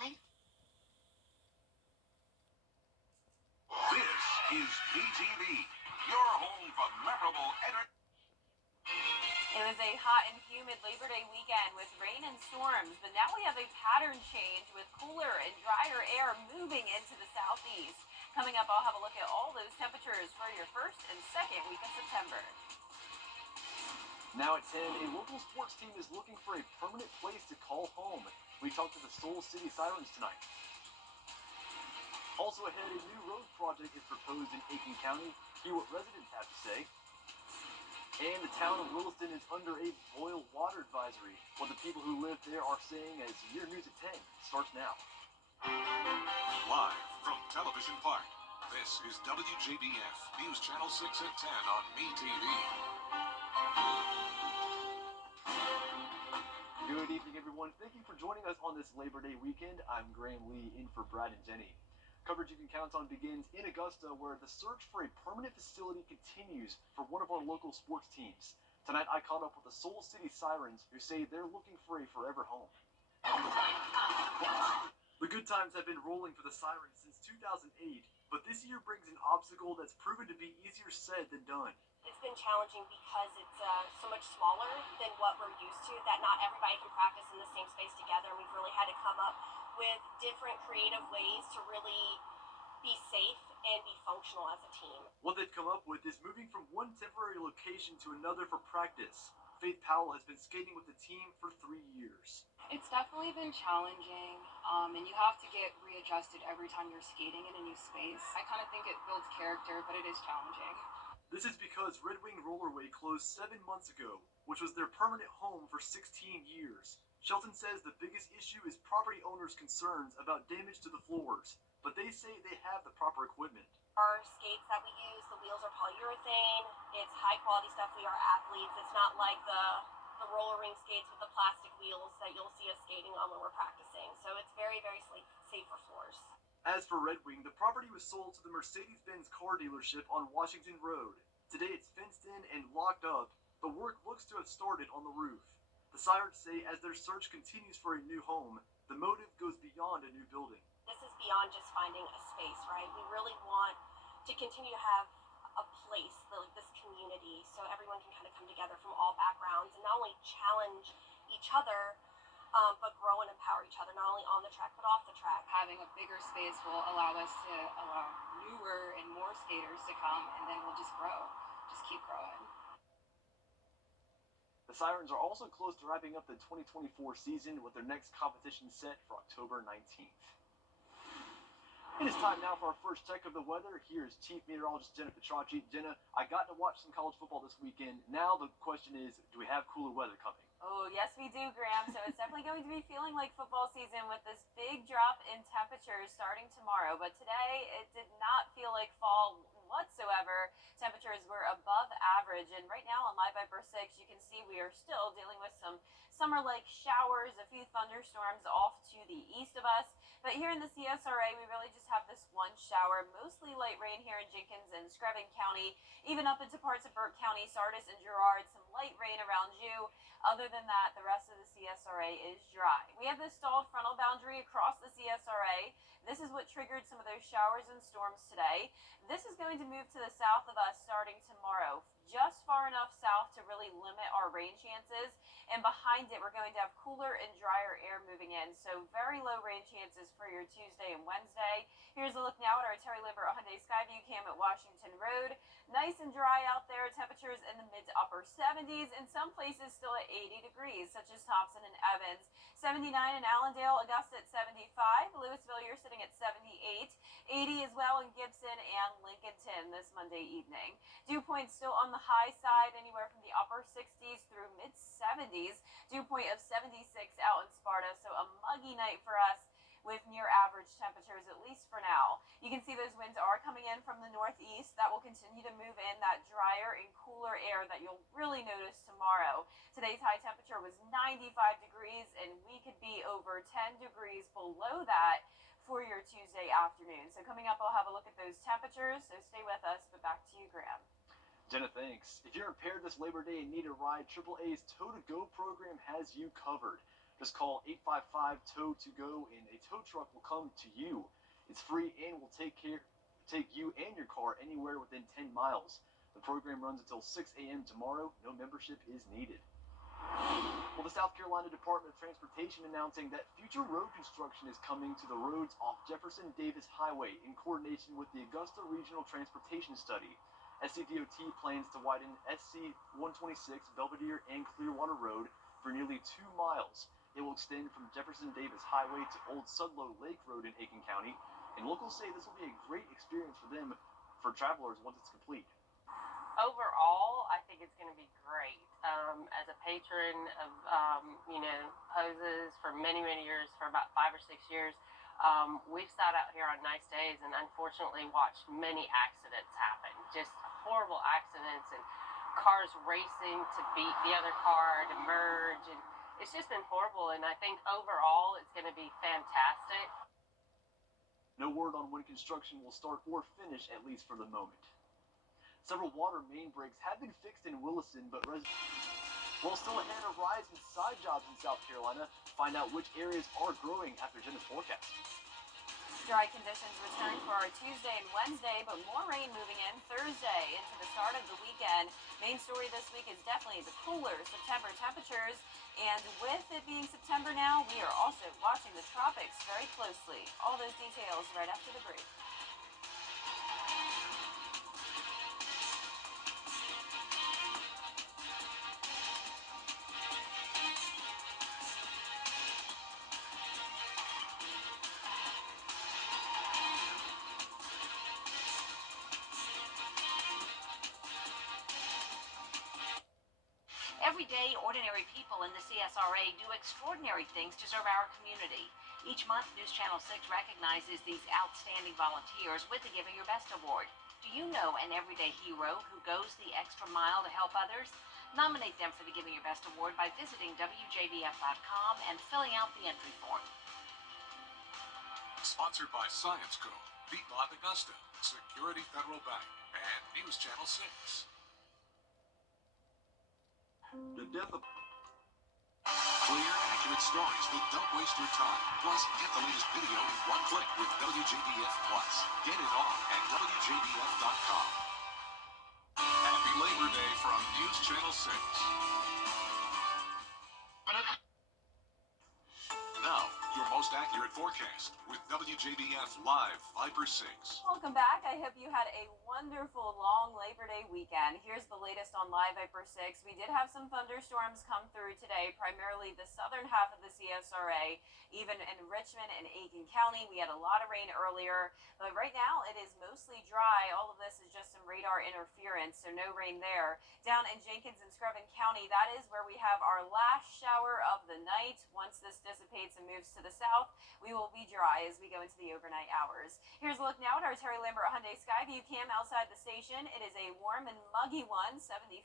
running? This is WJBF, your home for memorable entertainment. It was a hot and humid Labor Day weekend with rain and storms, but now we have a pattern change with cooler and drier air moving into the southeast. Coming up, I'll have a look at all those temperatures for your first and second week of September. Now at 10, a local sports team is looking for a permanent place to call home. We talked to the Soul City Sirens tonight. Also ahead, a new road project is proposed in Aiken County. Hear what residents have to say. And the town of Williston is under a boil water advisory. What the people who live there are saying as Your News at 10 starts now. Live from Television Park, this is WJBF News Channel 6 at 10 on MeTV. Good evening, everyone. Thank you for joining us on this Labor Day weekend. I'm Graham Lee in for Brad and Jenny. Coverage you can count on begins in Augusta, where the search for a permanent facility continues for one of our local sports teams. Tonight, I caught up with the Soul City Sirens, who say they're looking for a forever home. The good times have been rolling for the Sirens since 2008, but this year brings an obstacle that's proven to be easier said than done. It's been challenging because it's so much smaller than what we're used to, that not everybody can practice in the same space together. We've really had to come up with different creative ways to really be safe and be functional as a team. What they've come up with is moving from one temporary location to another for practice. Faith Powell has been skating with the team for 3 years. It's definitely been challenging, and you have to get readjusted every time you're skating in a new space. I kind of think it builds character, but it is challenging. This is because Red Wing Rollerway closed 7 months ago, which was their permanent home for 16 years. Shelton says the biggest issue is property owners' concerns about damage to the floors, but they say they have the proper equipment. Our skates that we use, the wheels are polyurethane. It's high quality stuff. We are athletes. It's not like the roller rink skates with the plastic wheels that you'll see us skating on when we're practicing. So it's very, very safe for floors. As for Red Wing, the property was sold to the Mercedes-Benz car dealership on Washington Road. Today it's fenced in and locked up, but work looks to have started on the roof. The Sirens say as their search continues for a new home, the motive goes beyond a new building. This is beyond just finding a space, right? We really want to continue to have a place, like this community, so everyone can kind of come together from all backgrounds and not only challenge each other, but grow and empower each other, not only on the track, but off the track. Having a bigger space will allow us to allow newer and more skaters to come, and then we'll just grow, just keep growing. The Sirens are also close to wrapping up the 2024 season with their next competition set for October 19th. It is time now for our first check of the weather. Here's Chief Meteorologist Jenna Petracci. Jenna, I got to watch some college football this weekend. Now the question is, do we have cooler weather coming? Oh, yes, we do, Graham. So it's definitely going to be feeling like football season with this big drop in temperatures starting tomorrow. But today, it did not feel like fall whatsoever. Temperatures were above average. And right now on Live Viper 6, you can see we are still dealing with some summer-like showers, a few thunderstorms off to the east of us. But here in the CSRA, we really just have this one shower, mostly light rain here in Jenkins and Screven County, even up into parts of Burke County, Sardis and Girard, some light rain around you. Other than that, the rest of the CSRA is dry. We have this stalled frontal boundary across the CSRA. This is what triggered some of those showers and storms today. This is going to move to the south of us starting tomorrow, just far enough south to really limit our rain chances. And behind it, we're going to have cooler and drier air moving in. So very low rain chances for your Tuesday and Wednesday. Here's a look now at our Terry Liber Hyundai Skyview cam at Washington Road. Nice and dry out there. Temperatures in the mid to upper 70s. In some places still at 80 degrees, such as Thompson and Evans. 79 in Allendale, Augusta at 75. Louisville, you're sitting at 78. 80 as well in Gibson and Lincolnton this Monday evening. Dew point still on the high side, anywhere from the upper 60s through mid 70s. Dew point of 76 out in Sparta, so a muggy night for us with near average temperatures, at least for now. You can see those winds are coming in from the northeast. That will continue to move in that drier and cooler air that you'll really notice tomorrow. Today's high temperature was 95 degrees, and we could be over 10 degrees below that for your Tuesday afternoon. So coming up, I'll have a look at those temperatures, so stay with us, but back to you, Graham. Jenna, thanks. If you're impaired this Labor Day and need a ride, AAA's Toe to Go program has you covered. Just call 855-TOW-TO-GO and a tow truck will come to you. It's free and will take you and your car anywhere within 10 miles. The program runs until 6 a.m. tomorrow. No membership is needed. Well, the South Carolina Department of Transportation announcing that future road construction is coming to the roads off Jefferson Davis Highway in coordination with the Augusta Regional Transportation Study. SCDOT plans to widen SC 126 Belvedere and Clearwater Road for nearly 2 miles. It will extend from Jefferson Davis Highway to Old Sudlow Lake Road in Aiken County, and locals say this will be a great experience for them, for travelers, once it's complete. Overall, I think it's going to be great. As a patron of, hoses for many, many years, for about 5 or 6 years, we've sat out here on nice days and unfortunately watched many accidents happen. Just horrible accidents and cars racing to beat the other car, to merge, and it's just been horrible. And I think overall it's going to be fantastic. No word on when construction will start or finish, at least for the moment. Several water main breaks have been fixed in Williston, but while still ahead of rise in side jobs in South Carolina, find out which areas are growing after Jenna's forecast. Dry conditions return for our Tuesday and Wednesday, but more rain moving in Thursday into the start of the weekend. Main story this week is definitely the cooler September temperatures. And with it being September now, we are also watching the tropics very closely. All those details right after the break. Every day, ordinary people in the CSRA do extraordinary things to serve our community. Each month, News Channel 6 recognizes these outstanding volunteers with the Giving Your Best Award. Do you know an everyday hero who goes the extra mile to help others? Nominate them for the Giving Your Best Award by visiting WJBF.com and filling out the entry form. Sponsored by Science Co., Piedmont Augusta, Security Federal Bank, and News Channel 6. The death of clear, accurate stories that don't waste your time. Plus, get the latest video in one click with WJBF Plus. Get it all at WJBF.com. Happy Labor Day from News Channel 6. Now, your most accurate forecast with WJBF Live Viper 6. Welcome back. I hope you had a wonderful long Labor Day weekend. Here's the latest on Live Viper 6. We did have some thunderstorms come through today, primarily the southern half of the CSRA, even in Richmond and Aiken County. We had a lot of rain earlier, but right now it is mostly dry. All of this is just some radar interference, so no rain there. Down in Jenkins and Screven County, that is where we have our last shower of the night. Once this dissipates and moves to the south, we will be dry as we go into the overnight hours. Here's a look now at our Terry Lambert Hyundai Skyview cam outside the station. It is a warm and muggy one, 75,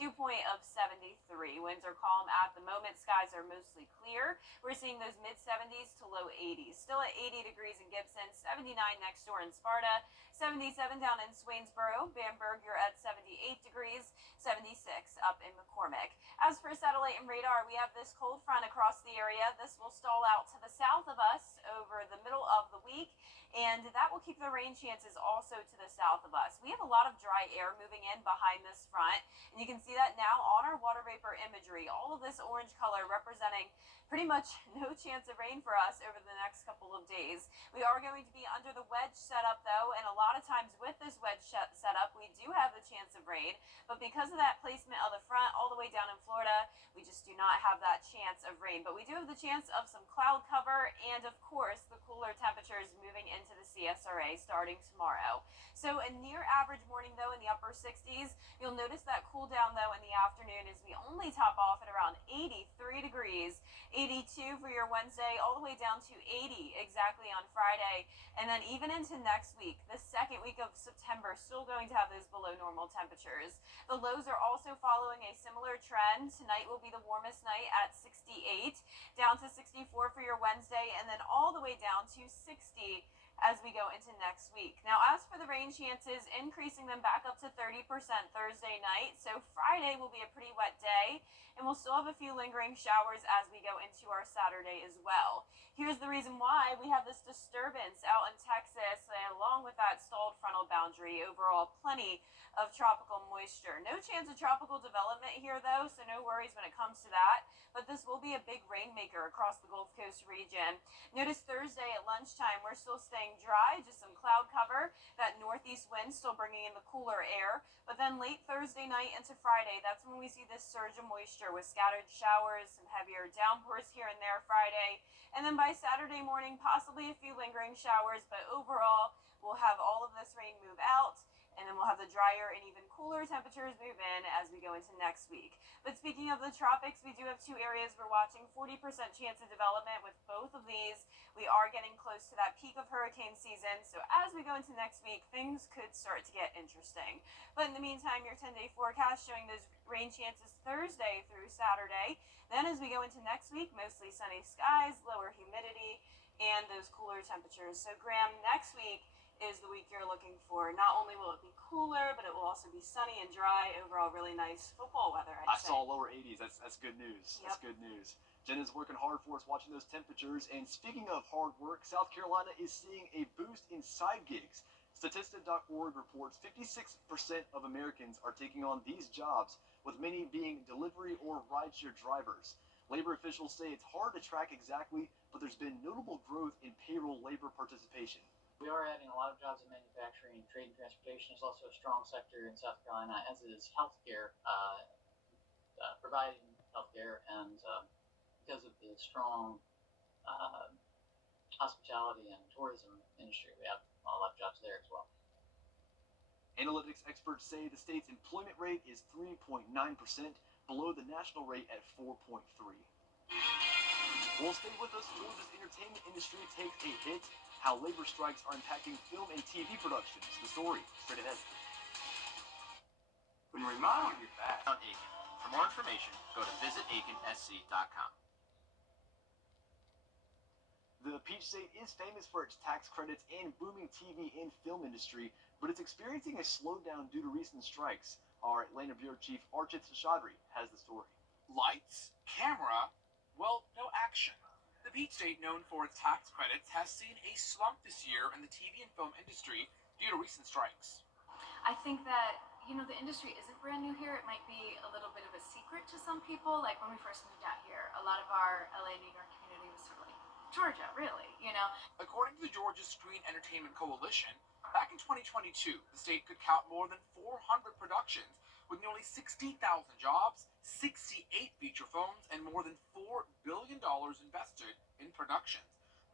dew point of 73. Winds are calm at the moment. Skies are mostly clear. We're seeing those mid-70s to low 80s. Still at 80 degrees in Gibson, 79 next door in Sparta, 77 down in Swainsboro. Bamberg, you're at 78 degrees, 76 up in McCormick. As for satellite and radar, we have this cold front across the area. This will stall out to the south of us over the middle of the week, and that will keep the rain chances also to the south of us. We have a lot of dry air moving in behind this front, and you can see that now on our water vapor imagery. All of this orange color representing pretty much no chance of rain for us over the next couple of days. We are going to be under the wedge setup though, and a lot of times with this wedge setup, we do have the chance of rain, but because of that placement of the front all the way down in Florida, we just do not have that chance of rain. But we do have the chance of some cloud cover and of course the cooler temperatures moving into the CSRA starting tomorrow. So a near average morning though in the upper 60s. You'll notice that cool down though in the afternoon as we only top off at around 83 degrees, 82 for your Wednesday, all the way down to 80 exactly on Friday. And then even into next week, the second week of September, still going to have those below normal temperatures. The lows are also following a similar trend. Tonight will be the warmest night at 68, down to 64 for your Wednesday, and then all the way down to 60 as we go into next week. Now, as for the rain chances, increasing them back up to 30% Thursday night. So Friday will be a pretty wet day, and we'll still have a few lingering showers as we go into our Saturday as well. Here's the reason why. We have this disturbance out in Texas, and along with that stalled frontal boundary. Overall, plenty of tropical moisture. No chance of tropical development here, though, so no worries when it comes to that. But this will be a big rainmaker across the Gulf Coast region. Notice Thursday at lunchtime, we're still staying dry, just some cloud cover. That northeast wind still bringing in the cooler air. But then late Thursday night into Friday, that's when we see this surge of moisture with scattered showers, some heavier downpours here and there Friday. And then by Saturday morning, possibly a few lingering showers, but overall, we'll have all of this rain move out. And then we'll have the drier and even cooler temperatures move in as we go into next week. But speaking of the tropics, we do have two areas we're watching. 40% chance of development with both of these. We are getting close to that peak of hurricane season. So as we go into next week, things could start to get interesting. But in the meantime, your 10-day forecast showing those rain chances Thursday through Saturday. Then as we go into next week, mostly sunny skies, lower humidity, and those cooler temperatures. So Graham, next week is the week you're looking for. Not only will it be cooler, but it will also be sunny and dry. Overall, really nice football weather, I saw lower 80s. That's good news. Yep. That's good news. Jenna's working hard for us, watching those temperatures. And speaking of hard work, South Carolina is seeing a boost in side gigs. Statista.org reports 56% of Americans are taking on these jobs, with many being delivery or rideshare drivers. Labor officials say it's hard to track exactly, but there's been notable growth in payroll labor participation. We are adding a lot of jobs in manufacturing, trade, and transportation. Is also a strong sector in South Carolina, as is healthcare, providing healthcare, and because of the strong hospitality and tourism industry, we have a lot of jobs there as well. Analytics experts say the state's employment rate is 3.9%, below the national rate at 4.3%. Well, stay with us. Georgia's entertainment industry takes a hit. How labor strikes are impacting film and TV productions. The story, straight ahead. When remodeling your back on Aiken. For more information, go to visitaikenSC.com. The Peach State is famous for its tax credits and booming TV and film industry, but it's experiencing a slowdown due to recent strikes. Our Atlanta Bureau Chief Archit Seshadri has the story. Lights, camera, well, no action. The Peach State, known for its tax credits, has seen a slump this year in the TV and film industry due to recent strikes. I think that, the industry isn't brand new here. It might be a little bit of a secret to some people. Like when we first moved out here, a lot of our LA, New York community was sort of like, Georgia, really, According to the Georgia Screen Entertainment Coalition, back in 2022, the state could count more than 400 productions with nearly 60,000 jobs, 68 feature films, and more than $4 billion invested in productions.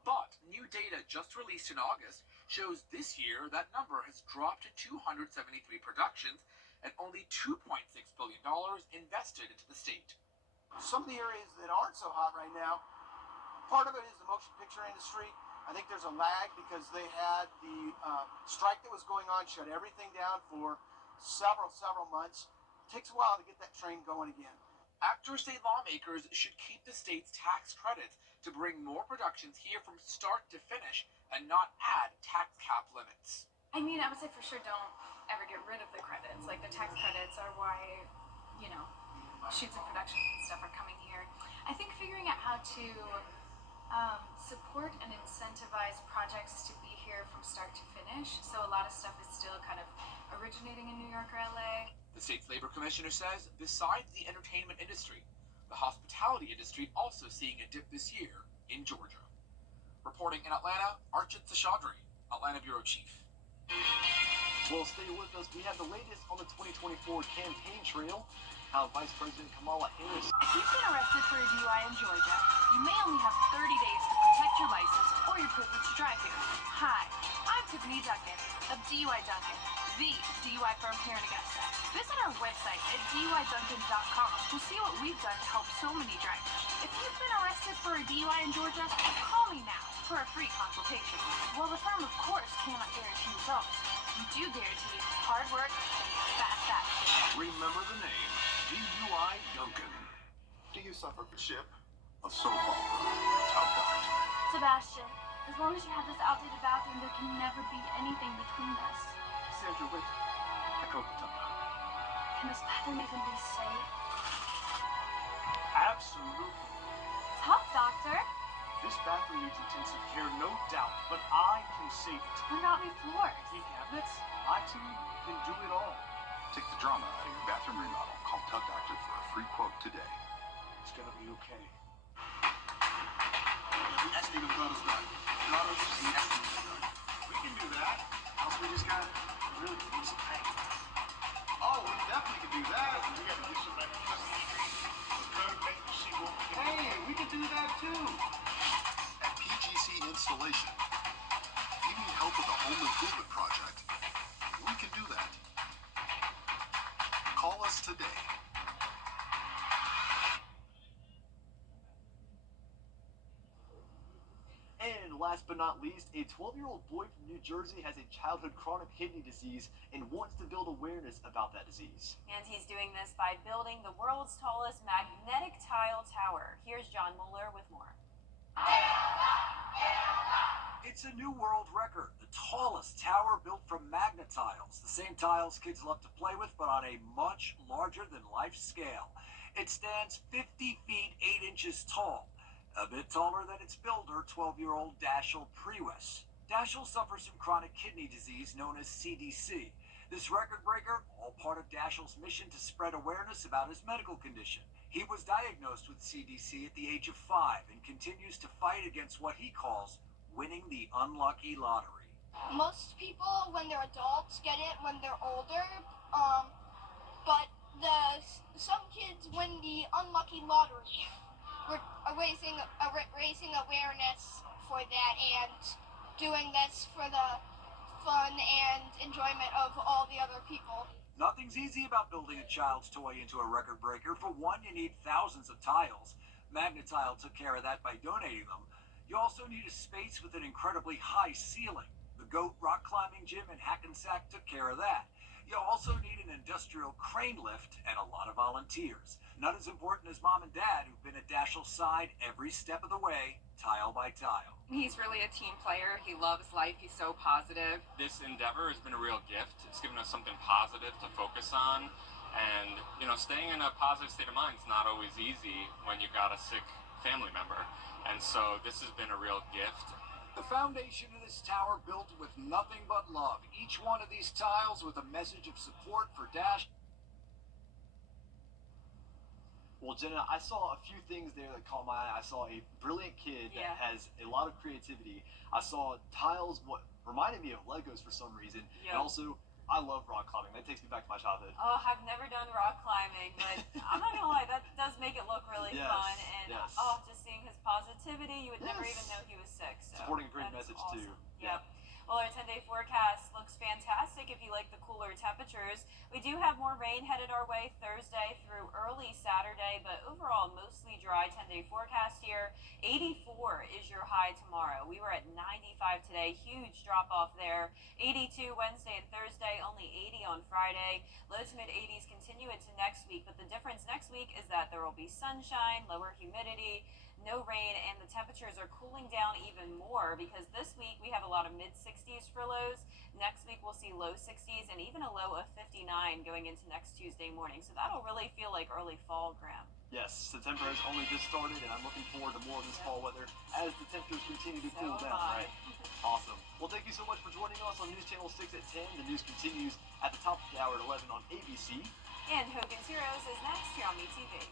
But new data just released in August shows this year that number has dropped to 273 productions and only $2.6 billion invested into the state. Some of the areas that aren't so hot right now, part of it is the motion picture industry. I think there's a lag because they had the strike that was going on, shut everything down for several months. It takes a while to get that train going again. Actors say lawmakers should keep the state's tax credits to bring more productions here from start to finish and not add tax cap limits. I would say for sure don't ever get rid of the credits. Like the tax credits are why, shoots and productions and stuff are coming here. I think figuring out how to support and incentivize projects to be here from start to finish. So a lot of stuff is still kind of originating in New York or LA. The state's labor commissioner says besides the entertainment industry, the hospitality industry also seeing a dip this year in Georgia. Reporting in Atlanta, Archit Seshadri, Atlanta Bureau Chief. Well, stay with us. We have the latest on the 2024 campaign trail. How Vice President Kamala Harris. If you've been arrested for a DUI in Georgia, you may only have 30 days to protect your license or your privilege to drive here. Hi, I'm Tiffany Duncan of DUI Duncan, the DUI firm here in Augusta. Visit our website at DUIDuncan.com to see what we've done to help so many drivers. If you've been arrested for a DUI in Georgia, call me now for a free consultation. While the firm, of course, cannot guarantee results, we do guarantee hard work and fast action. Remember the name, DUI Duncan. Do you suffer Ship of soap opera, Top Dot. Sebastian, As long as you have this outdated bathroom, there can never be anything between us. Sandra, wait. I called the top doctor. Can this bathroom even be safe? Absolutely. Tough, Doctor. This bathroom needs intensive care, no doubt, but I can save it. What about my floors? New cabinets? My team can do it all. Take the drama out of your bathroom remodel. Call Tug Doctor for a free quote today. It's gonna be okay. The estimate of gutters done. Gutters and the estimate done. We can do that. House we just got really need some paint. Oh, we definitely can do that. We gotta get some back across the street. Hey, we can do that too. At PGC Installation, if you need help with a home improvement project, we can do that. Call us today. And last but not least, a 12-year-old boy from New Jersey has a childhood chronic kidney disease and wants to build awareness about that disease. And he's doing this by building the world's tallest magnetic tile tower. Here's John Mueller with more. It's a new world record, the tallest tower built from magnet tiles, the same tiles kids love to play with, but on a much larger than life scale. It stands 50 feet 8 inches tall, a bit taller than its builder, 12-year-old Dashiell Prewis. Dashiell suffers from chronic kidney disease known as CDC. This record breaker, all part of Dashiell's mission to spread awareness about his medical condition. He was diagnosed with CDC at the age of 5 and continues to fight against what he calls winning the unlucky lottery. Most people, when they're adults, get it when they're older, but some kids win the unlucky lottery. We're raising awareness for that and doing this for the fun and enjoyment of all the other people. Nothing's easy about building a child's toy into a record breaker. For one, you need thousands of tiles. Magnetile took care of that by donating them. You also need a space with an incredibly high ceiling. The GOAT rock climbing gym in Hackensack took care of that. You also need an industrial crane lift and a lot of volunteers. Not as important as mom and dad, who've been at Dashiell's side every step of the way, tile by tile. He's really a team player. He loves life. He's so positive. This endeavor has been a real gift. It's given us something positive to focus on. And, staying in a positive state of mind is not always easy when you've got a sick family member. And so this has been a real gift. The foundation of this tower built with nothing but love. Each one of these tiles with a message of support for Dash. Well, Jenna, I saw a few things there that caught my eye. I saw a brilliant kid that has a lot of creativity. I saw tiles, what reminded me of Legos for some reason. Yep. And also, I love rock climbing. That takes me back to my childhood. Oh, I've never done rock climbing, but I'm not gonna lie, that does make it look really fun. And just seeing his positivity, you would never even know he was sick. So supporting a great message awesome. too. Yep. Well, our 10-day forecast looks fantastic if you like the cooler temperatures. We do have more rain headed our way Thursday through early Saturday, but overall mostly dry 10-day forecast here. 84 is your high tomorrow. We were at 95 today, huge drop off there. 82 Wednesday and Thursday, only 80 on Friday. Low to mid 80s continue into next week, but the difference next week is that there will be sunshine, lower humidity, no rain, and the temperatures are cooling down even more because this week we have a lot of mid 60s for lows. Next week we'll see low 60s and even a low of 59 going into next Tuesday morning. So that'll really feel like early fall, Graham. Yes, September has only just started, and I'm looking forward to more of this fall weather as the temperatures continue to cool down. Right? Awesome. Well, thank you so much for joining us on News Channel 6 at 10. The news continues at the top of the hour at 11 on ABC. And Hogan's Heroes is next here on MeTV.